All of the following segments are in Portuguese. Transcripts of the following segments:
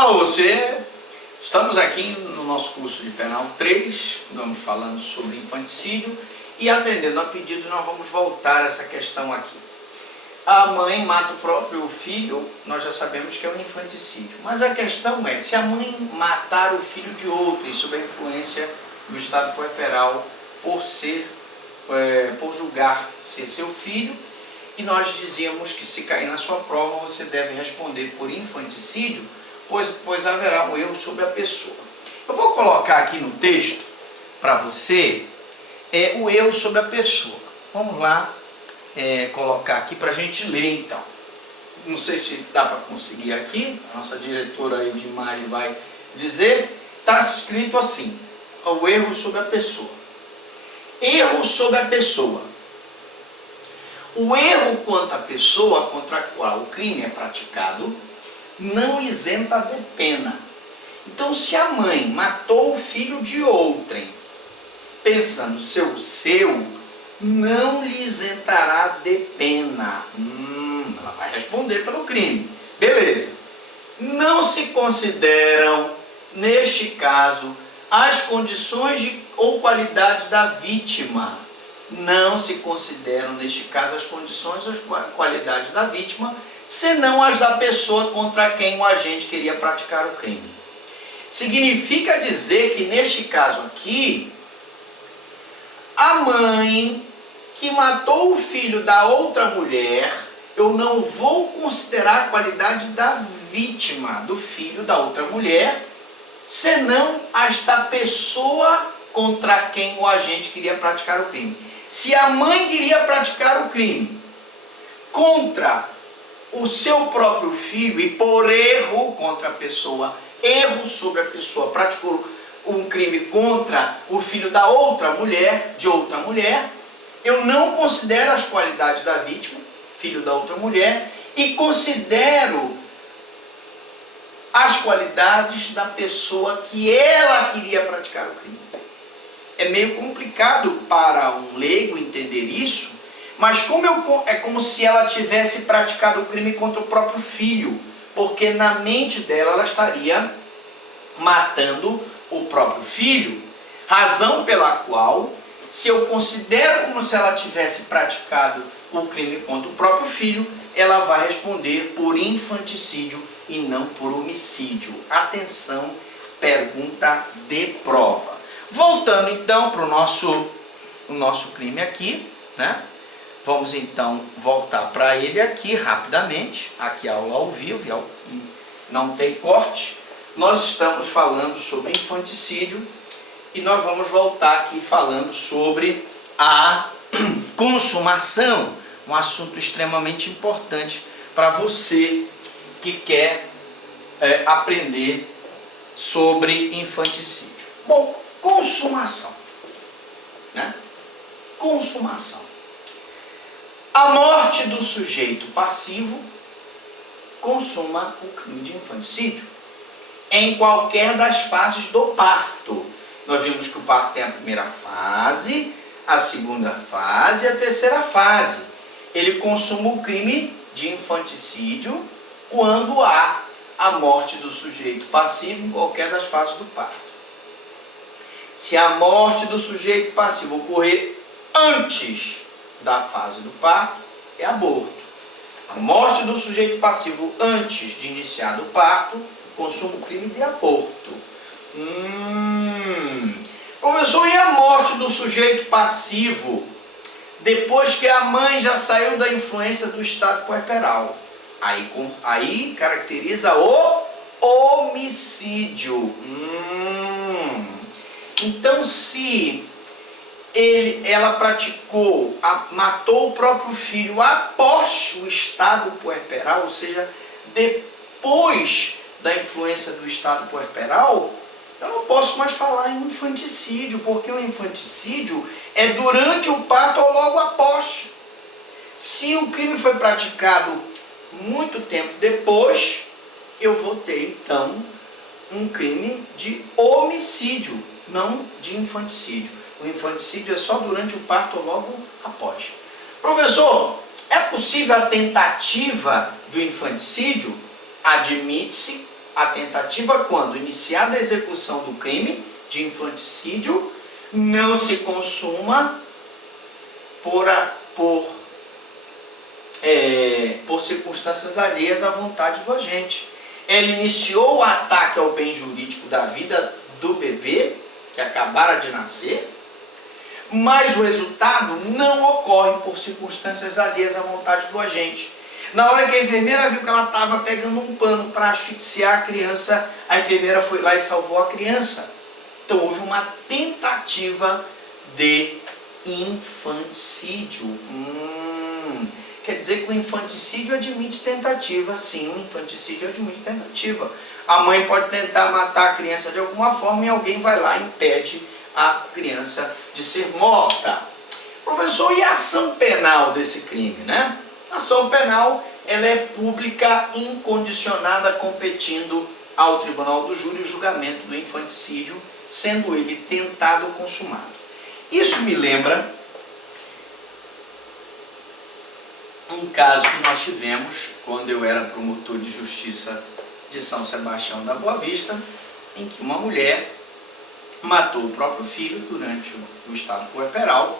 Alô, você! Estamos aqui no nosso curso de penal 3, vamos falando sobre infanticídio e atendendo a pedidos nós vamos voltar a essa questão aqui. A mãe mata o próprio filho, nós já sabemos que é um infanticídio, mas a questão é, se a mãe matar o filho de outrem sob a influência do estado puerperal por julgar ser seu filho, e nós dizíamos que se cair na sua prova você deve responder por infanticídio, pois haverá um erro sobre a pessoa. Eu vou colocar aqui no texto para você o erro sobre a pessoa. Vamos lá colocar aqui para a gente ler então. Não sei se dá para conseguir aqui, a nossa diretora aí de imagem vai dizer. Está escrito assim, o erro sobre a pessoa. Erro sobre a pessoa. O erro quanto à pessoa contra a qual o crime é praticado não isenta de pena. Então, se a mãe matou o filho de outrem, pensando ser o seu, não lhe isentará de pena. Ela vai responder pelo crime. Beleza. Não se consideram, neste caso, as condições ou qualidades da vítima. Não se consideram, neste caso, as condições ou qualidades da vítima, senão as da pessoa contra quem o agente queria praticar o crime. Significa dizer que, neste caso aqui, a mãe que matou o filho da outra mulher, eu não vou considerar a qualidade da vítima, do filho da outra mulher, senão as da pessoa contra quem o agente queria praticar o crime. Se a mãe queria praticar o crime contra o seu próprio filho e por erro contra a pessoa, erro sobre a pessoa, praticou um crime contra o filho da outra mulher, de outra mulher, eu não considero as qualidades da vítima, filho da outra mulher, e considero as qualidades da pessoa que ela queria praticar o crime. É meio complicado para um leigo entender isso, mas é como se ela tivesse praticado o crime contra o próprio filho, porque na mente dela ela estaria matando o próprio filho, razão pela qual, se eu considero como se ela tivesse praticado o crime contra o próprio filho, ela vai responder por infanticídio e não por homicídio. Atenção, pergunta de prova. Voltando então para o nosso crime aqui, né? Vamos então voltar para ele aqui rapidamente. Aqui a aula ao vivo, não tem corte. Nós estamos falando sobre infanticídio e nós vamos voltar aqui falando sobre a consumação, um assunto extremamente importante para você que quer aprender sobre infanticídio. Bom, consumação, né? Consumação. A morte do sujeito passivo consuma o crime de infanticídio em qualquer das fases do parto. Nós vimos que o parto tem a primeira fase, a segunda fase e a terceira fase. Ele consuma o crime de infanticídio quando há a morte do sujeito passivo em qualquer das fases do parto. Se a morte do sujeito passivo ocorrer antes da fase do parto, é aborto. A morte do sujeito passivo antes de iniciar o parto, consuma o crime de aborto. Professor, e a morte do sujeito passivo depois que a mãe já saiu da influência do estado puerperal? Aí caracteriza o homicídio. Então, se ela matou o próprio filho após o estado puerperal, ou seja, depois da influência do estado puerperal, eu não posso mais falar em infanticídio, porque o infanticídio é durante o parto ou logo após. Se o crime foi praticado muito tempo depois, eu vou ter então um crime de homicídio, não de infanticídio. O infanticídio é só durante o parto ou logo após. Professor, é possível a tentativa do infanticídio? Admite-se a tentativa quando iniciada a execução do crime de infanticídio não se consuma por circunstâncias alheias à vontade do agente. Ela iniciou o ataque ao bem jurídico da vida do bebê, que acabara de nascer, mas o resultado não ocorre por circunstâncias alheias à vontade do agente. Na hora que a enfermeira viu que ela estava pegando um pano para asfixiar a criança, a enfermeira foi lá e salvou a criança. Então houve uma tentativa de infanticídio. Quer dizer que o infanticídio admite tentativa. Sim, o infanticídio admite tentativa. A mãe pode tentar matar a criança de alguma forma e alguém vai lá e impede a criança de ser morta. Professor, e a ação penal desse crime, né? A ação penal, ela é pública, incondicionada, competindo ao tribunal do júri o julgamento do infanticídio, sendo ele tentado ou consumado. Isso me lembra um caso que nós tivemos quando eu era promotor de justiça de São Sebastião da Boa Vista, em que uma mulher matou o próprio filho durante o estado puerperal.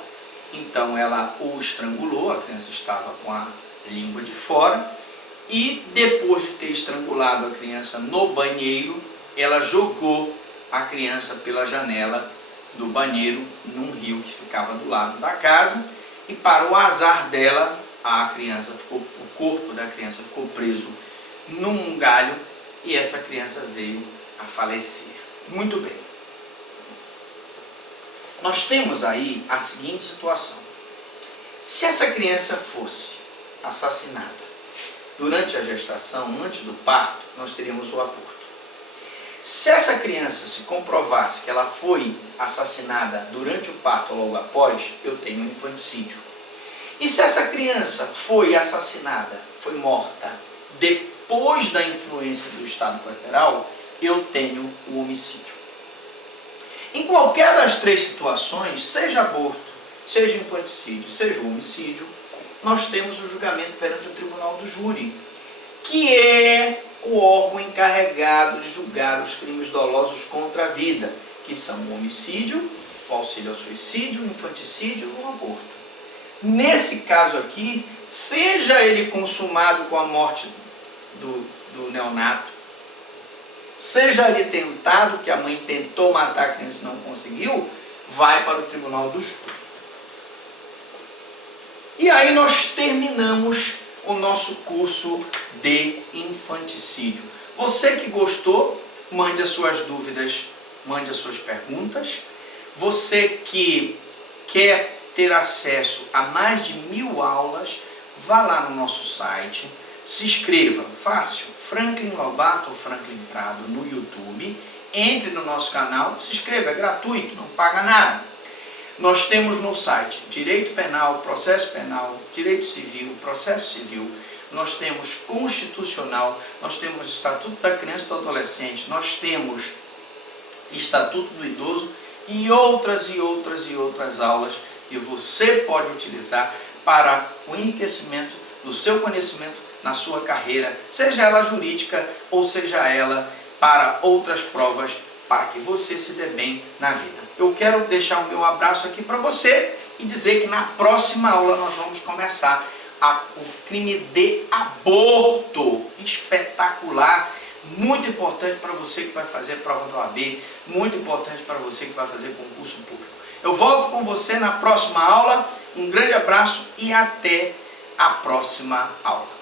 Então ela o estrangulou, a criança estava com a língua de fora, e depois de ter estrangulado a criança no banheiro, ela jogou a criança pela janela do banheiro num rio que ficava do lado da casa, e para o azar dela, o corpo da criança ficou preso num galho e essa criança veio a falecer. Muito bem. Nós temos aí a seguinte situação. Se essa criança fosse assassinada durante a gestação, antes do parto, nós teríamos o aborto. Se essa criança se comprovasse que ela foi assassinada durante o parto ou logo após, eu tenho um infanticídio. E se essa criança foi assassinada, foi morta, depois da influência do estado puerperal, eu tenho o homicídio. Em qualquer das três situações, seja aborto, seja infanticídio, seja homicídio, nós temos o julgamento perante o tribunal do júri, que é o órgão encarregado de julgar os crimes dolosos contra a vida, que são o homicídio, o auxílio ao suicídio, o infanticídio e o aborto. Nesse caso aqui, seja ele consumado com a morte do neonato, seja ele tentado, que a mãe tentou matar a criança e não conseguiu, vai para o tribunal do júri. E aí nós terminamos o nosso curso de infanticídio. Você que gostou, mande as suas dúvidas, mande as suas perguntas. Você que quer ter acesso a mais de 1000 aulas, vá lá no nosso site, se inscreva, fácil, Franklin Lobato ou Franklin Prado no YouTube, entre no nosso canal, se inscreva, é gratuito, não paga nada. Nós temos no site Direito Penal, Processo Penal, Direito Civil, Processo Civil, nós temos Constitucional, nós temos Estatuto da Criança e do Adolescente, nós temos Estatuto do Idoso e outras aulas que você pode utilizar para o enriquecimento do seu conhecimento na sua carreira, seja ela jurídica ou seja ela para outras provas, para que você se dê bem na vida. Eu quero deixar o meu abraço aqui para você e dizer que na próxima aula nós vamos começar o crime de aborto, espetacular, muito importante para você que vai fazer prova do OAB, muito importante para você que vai fazer concurso público. Eu volto com você na próxima aula, um grande abraço e até a próxima aula.